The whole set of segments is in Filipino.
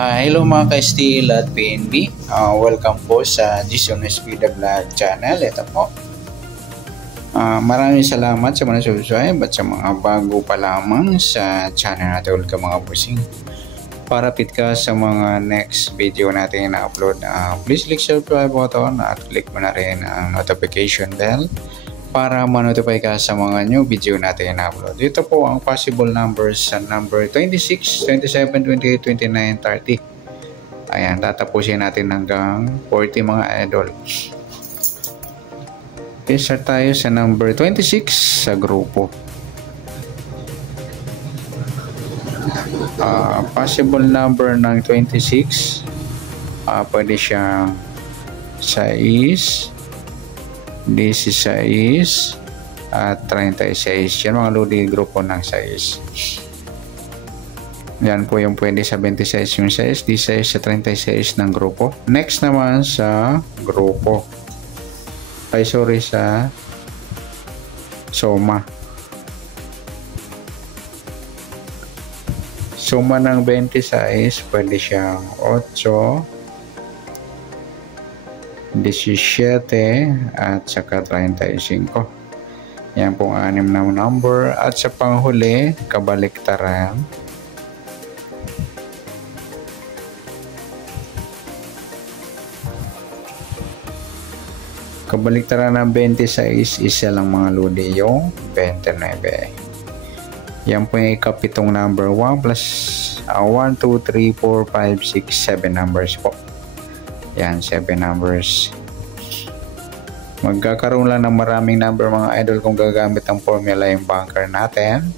Hello mga ka-Steel at PNB. Welcome po sa Jason Espida Vlog channel. Ito po. Maraming salamat sa mga subscribe at sa mga bago pa lamang sa channel natin ulit mga busing. Para fit ka sa mga next video natin na upload, please click subscribe button at click mo na rin ang notification bell para ma-notify ka sa mga new video natin na upload. Ito po ang possible numbers sa number 26, 27, 28, 29, 30. Ayan, tatapusin natin hanggang 40 mga idol. Okay, start tayo sa number 26 sa grupo. Possible number ng 26, pwede siyang 6, 16 at 36. Yan mga lodi grupo ng 6. Yan po yung pwede sa 26 yung 6, 16 sa 36 ng grupo. Next naman sa grupo. Sa soma. Suma ng 26 pwede siyang 8, 17 at saka 35. Yan pong 6 na number. At sa panghuli, kabaliktaran. Kabaliktaran ng 26, isa lang mga lodi yung 29. Yan po yung ikapitong number 1 plus 1, 2, 3, 4, 5, 6, 7 numbers po. Yan, 7 numbers. Magkakaroon lang ng maraming number mga idol kung gagamit ang formula yung bunker natin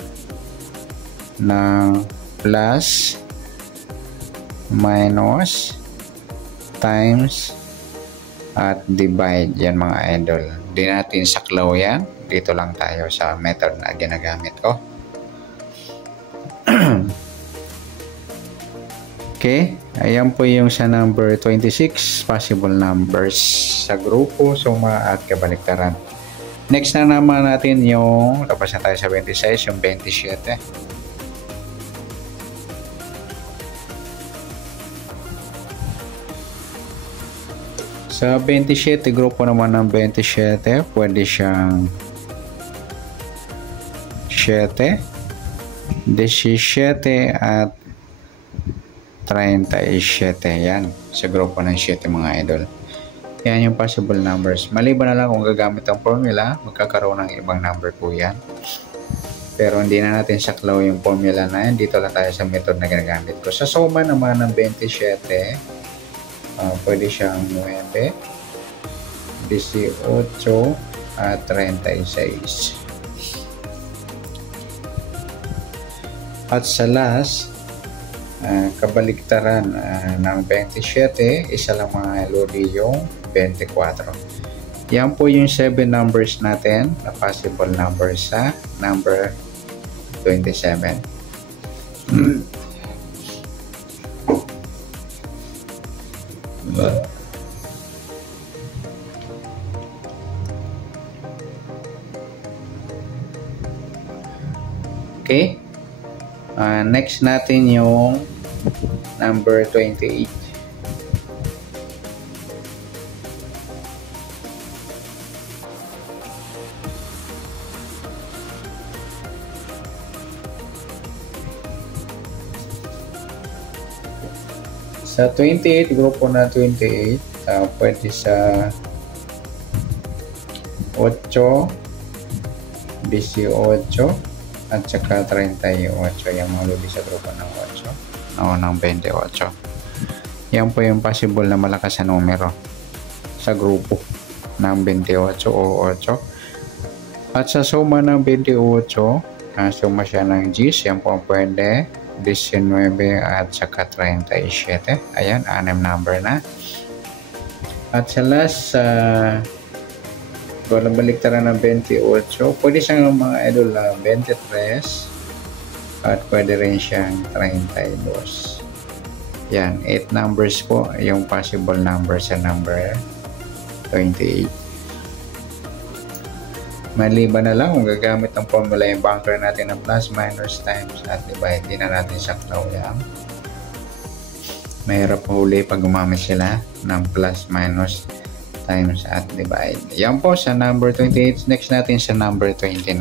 ng plus, minus, times, at divide. Yan mga idol. Di natin saklaw yan. Dito lang tayo sa method na ginagamit ko. Okay, ayan po yung sa number 26, possible numbers sa grupo, suma at kabaliktaran. Next na naman natin yung, tapos na tayo sa 26, yung 27. Sa 27, grupo naman ng 27, pwede siyang 7, 17 at 37. Yan, sa grupo ng 7 mga idol. Yan yung possible numbers. Maliban na lang kung gagamit ang formula, magkakaroon ng ibang number po yan. Pero hindi na natin saklaw yung formula na yan. Dito lang tayo sa method na ginagamit ko. Sa suma naman ng 27, pwede siyang 9, 18 at 36. At sa last, kabaliktaran ng 27, isa lang mga lodi yung 24. Yan po yung 7 numbers natin na possible numbers sa number 27. Okay, next natin yung number 28. Sa 28, grupo na 28, pwede sa 8, 18 at saka 38. Yung mga lodi sa grupo ng 8 ng 28. Yan po yung possible na malakas na numero sa grupo ng 28 o 8. At sa suma ng 28, suma siya ng G's. Yan po pwede 19 at saka 37. Ayan, 6 number na. At sa last, walang baliktaran ng 28, pwede siyang mga idol 23 at pwede rin siyang 32. Yan, 8 numbers po yung possible number sa number 28. Maliban na lang kung gagamit ang formula yung bunker natin ng plus, minus, times at divide. Hindi na natin saklaw yan. Mahirap huli pag gumamit sila ng plus, minus, times at divide. Yan po sa number 28. Next natin sa number 29.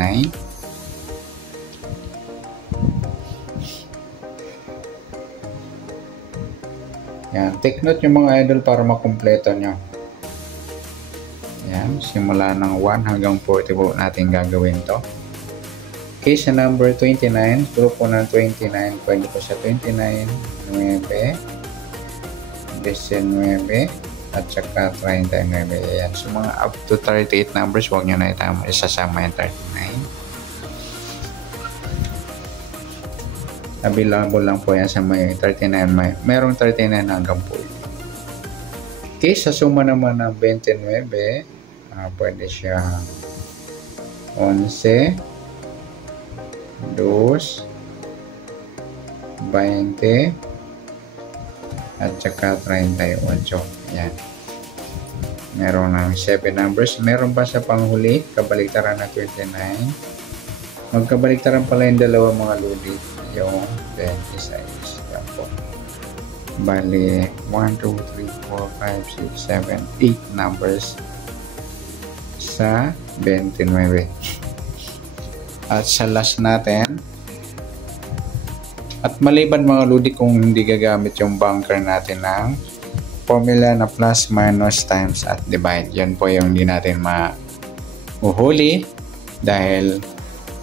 Yan, take note yung mga idol para makumpleto nyo. Yan, simula ng 1 hanggang 40 po natin gagawin to. Okay, sa number 29, grupo ng 29, pwede po sa 29, 9, 19, at saka 39. Ayan. So, mga up to 38 numbers, huwag nyo na isasama yung 39. Available lang po yan sa may 39. Merong 39 hanggang 40. Okay, sa suma naman ng 29, pwede siya 11, 2, 20, at saka 38. Yan. Meron ng 7 numbers. Meron pa sa panghuli, kabaliktaran na 29. Magkabaliktaran pala yung dalawa mga lodi. Yung 26. Yan po. Bali, 1, 2, 3, 4, 5, 6, 7, 8 numbers sa 29. At sa last natin, at maliban mga lodi kung hindi gagamit yung bunker natin ng formula na plus, minus, times at divide. Yan po yung hindi natin mahuhuli dahil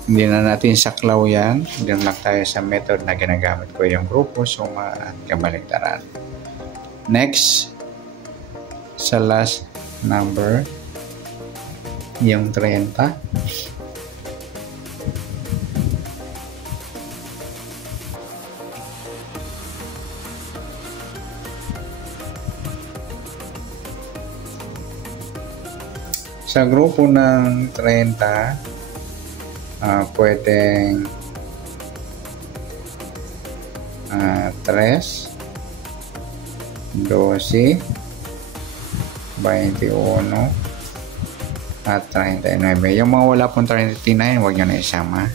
hindi na natin saklaw yan. Doon lang tayo sa method na ginagamit ko yung grupo, suma at kabaliktaran. Next, sa last number, yung 30. Sa grupo ng 30, pwedeng 3, 12, 21, at 39. Yung mga wala pong 39, huwag nyo na isama.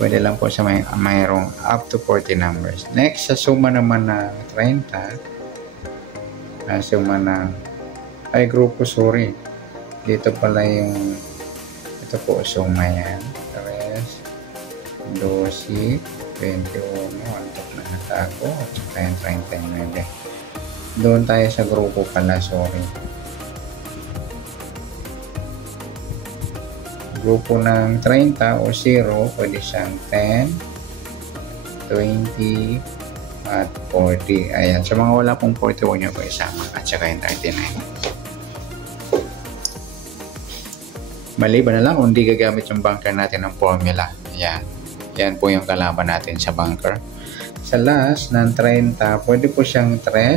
Pwede lang po sa mayroong up to 40 numbers. Next, sa suma naman ng 30, suma ng grupo, sorry. Dito pala yung ito po, suma yan. 3, 12, 21, antok na natako, at saka yung 39. Doon tayo sa grupo pala, sorry. Grupo ng 30 o 0, pwede siyang 10, 20, at 40. Ayan, sa mga wala pong 40, huwag nyo po isama, at saka yung 39. Maliban na lang kung hindi gagamit yung bunker natin ng formula. Yan. Yan po yung kalaban natin sa bunker. Sa last ng 30, pwede po siyang 3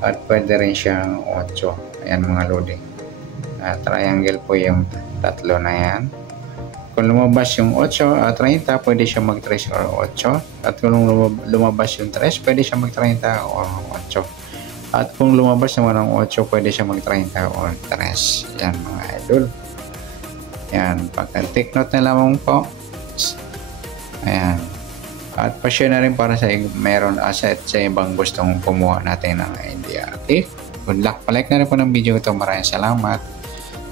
at pwede rin siyang 8. Ayan mga loading. Triangle po yung tatlo na yan. Kung lumabas yung 8 at 30, pwede siya mag-3 or 8. At kung lumabas yung 3, pwede siya mag-30 or 8. At kung lumabas naman ng 8, pwede siya mag-30 or 3. Yan mga idol. Yan, pagka-take note na lamang po. Ayan. At pa-share na rin para sa meron asset sa ibang gustong kumuha natin ng idea. Okay? Good luck. Palike na rin po ng video ito. Maraming salamat.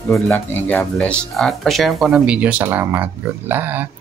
Good luck and God bless. At pa-share po ng video. Salamat. Good luck.